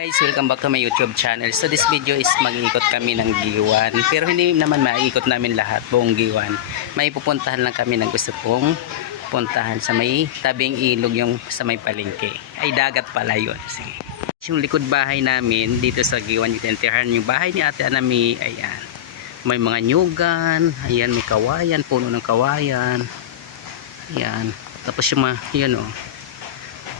Guys, welcome back to my YouTube channel. So this video is mag-iikot kami ng Giwan. Pero hindi naman maiikot namin lahat buong Giwan. May pupuntahan lang kami na gusto kong puntahan sa may tabing ilog, yung sa may palengke. Ay dagat pala yun. Sige. Yung likod bahay namin dito sa Giwan, yung bahay ni Ate Anami. Ayan. May mga nyugan. Ayan, may kawayan, puno ng kawayan. Ayan. Tapos yung mga, yun o.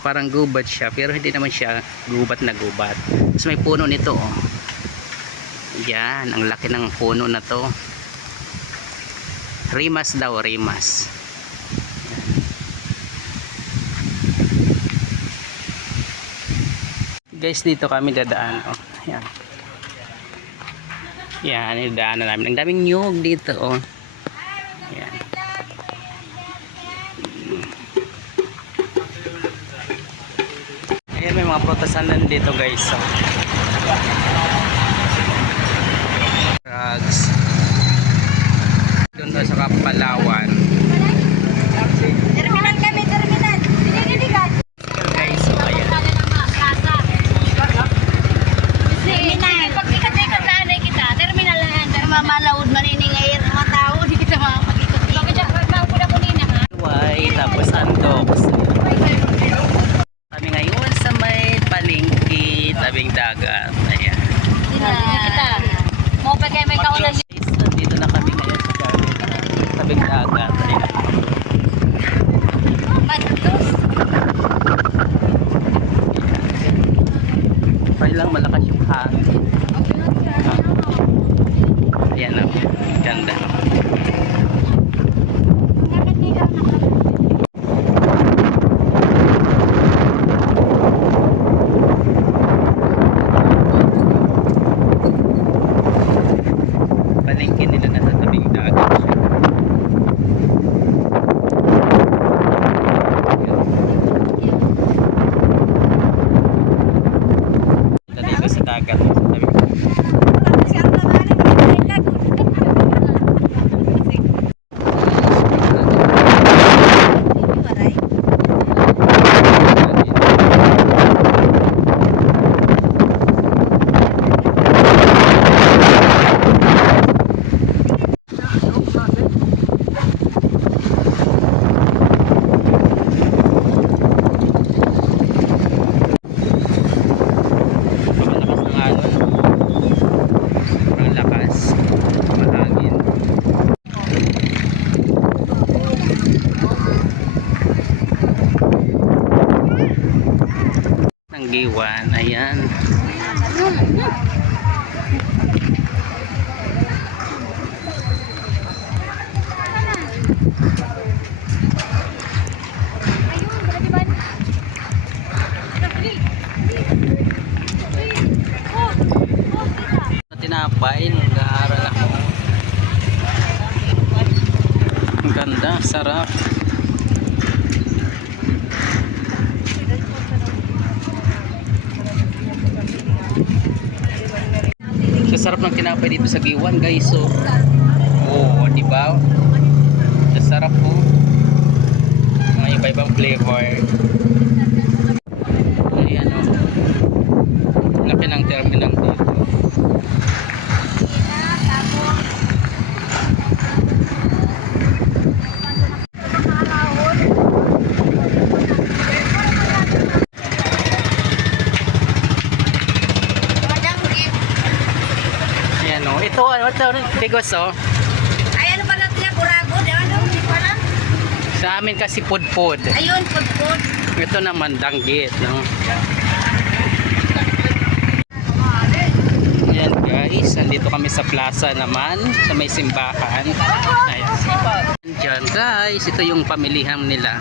Parang gubat siya, pero hindi naman siya gubat na gubat. Tapos may puno nito oh. Yan, ang laki ng puno na to. Rimas daw, rimas. Guys, dito kami dadaan oh. Yan. Yan, idadaanan namin. Ang daming nyug dito oh. Yan. Ayan, may mga prutasan dito guys so. Drugs doon sa Kapalawan. Terminal kami, terminal. Dinidigan. Guys, so ayan. Terminal. Pag ikat-ikat na anay kita, terminal na yan. Pero mamalawod manining air mga tao, di kita makapag-ikot. Bakit siya? Magpapula ko nina ha? Why, tapos andoks. Kami ngayon sa may palengke, tabing dagat. Ayan. Kita. Mo pa kayo may kaulan. Dito na kami ngayon sa tabing dagat. Ayan. Matos. Pwede lang malakas yung hangin. Ayan o, ganda. Palengke nila nasa tabing dagat siya. Dito sa dagat, sa tabing dagat. Ng Giwan, ayan. Tinapay, nag-aaral ako. Ang ganda, sarap. Sarap ng tinapay dito sa Giwan guys so. Oh, di ba? Sarap po. May iba-ibang flavor. Ayan oh. Laki ng terminal dito. Ito, Tigos oh. Ay, ano pa natin yan? Buragod? Ano? Hindi pa na? Sa amin kasi pudpud. Ayun, pudpud. Ito naman danggit, no? Ayan guys, nandito kami sa plaza naman, sa may simbahan. Ayan. Diyan guys, ito yung pamilihan nila.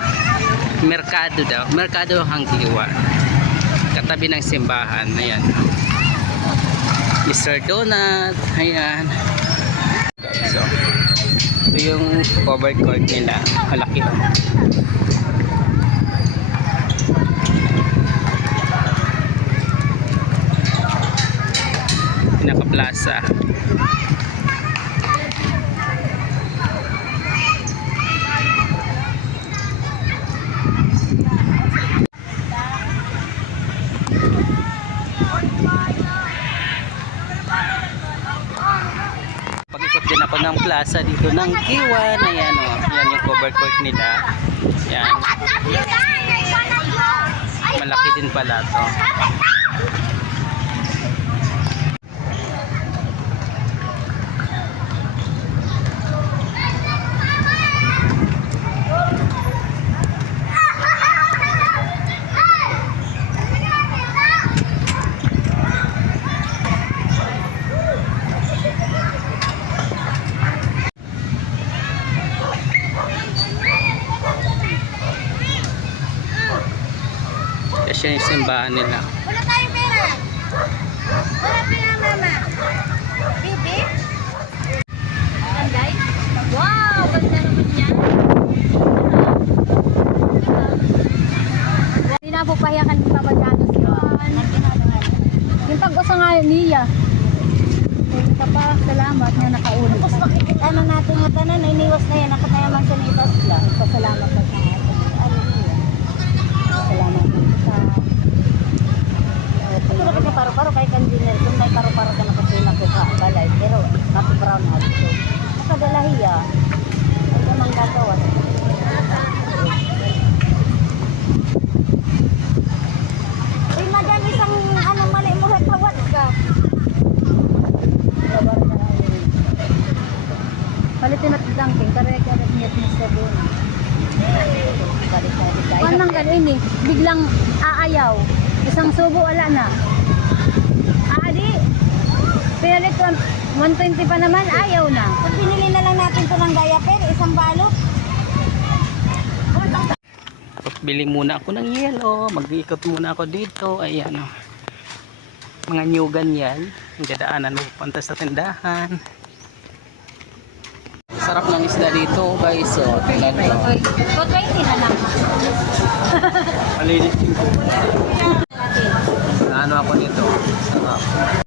Merkado daw, Merkado Hanggiwa. Katabi ng simbahan, ayan. Mr. Donut, ayan. So, ito yung covered court nila, malaki oh. Pinaka-plaza. ng plaza dito ng Giwan. Ayan o, yan yung cover court nila. Yan, malaki din pala to. Kasi yung simbahan nila. Wala tayong pera. Wala pera, mama. Bibi? Anday? Wow! Ganda naman yan. Hindi na po pahiyakan ng Papaganos yun. Yung pag-usa nga niya. Thank ka pa. Salamat nga nakaulit. Tapos makikita na natin nga tanan. Iniwas na yan. Nakatayaman sa nitas lang. Pasalamat pa sa natin. Salamat sa Pero kasi paro-paro kay kanjiner kung may paro-paro ka nakasila ko sa balay pero kapi brown hat so makadalahiya ay namang gagawa ay madam isang anong mali mo hekawat ka palitin at dangking karek-karek niyat ni Sabon Anong ganun eh, biglang aayaw. Isang subo wala na. Adi, pinalit 120 pa naman, ayaw na. Kung pinili na lang natin ito ng diaper, isang balot. Bili muna ako ng yelo. Mag-iikot muna ako dito. Ayan o. Mga nyugan yan. Ang dadaanan mo punta sa tindahan. Sarap ng isda dito guys. So, tingnan nyo. 220 na lang. Malinis din ko. Ano ako nito? Sarap.